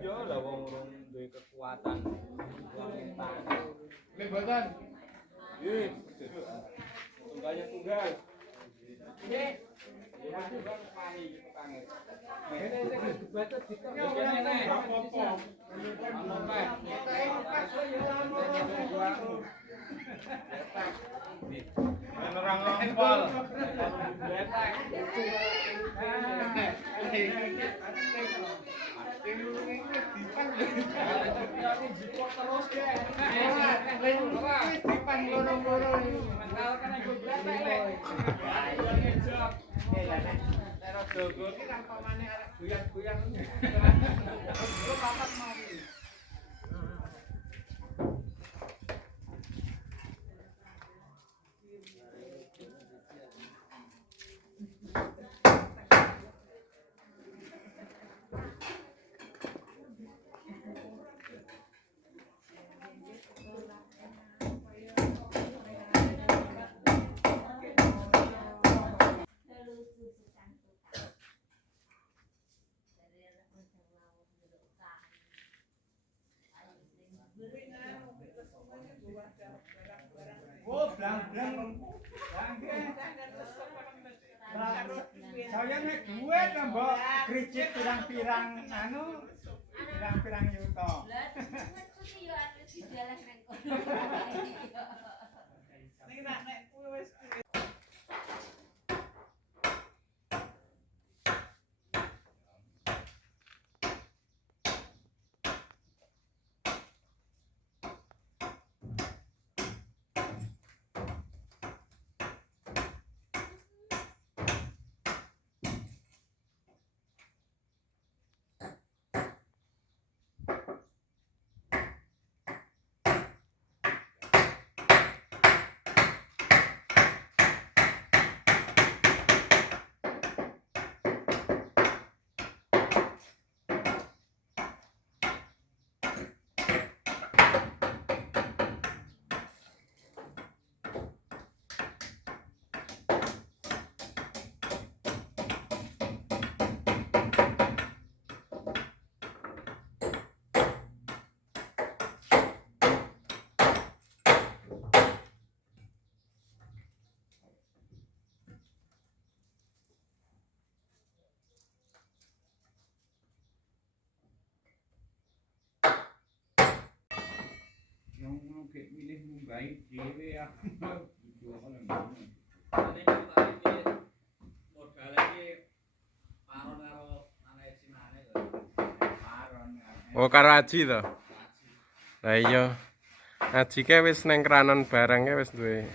Yo lah wong urung duwe kekuatan. Lek boten. Nggih, tunggalnya tunggal. Nggih. Ya mesti bang pani kangen. Orang ngompol. Oh, blang-blang. Saya nek duit mbok kricit pirang-pirang anu, pirang-pirang yuta. Lah, kuwi yo anu dijalah nang kono. Nek kuwi wis Yang ngono gek milih mumbai dhewe aku mau video ngono. Ini kita iki modal iki paron karo anak simane to. Paron. Oh karo Aji to. Lah iya. Aji ke wis neng kranon barangnya wis duwe.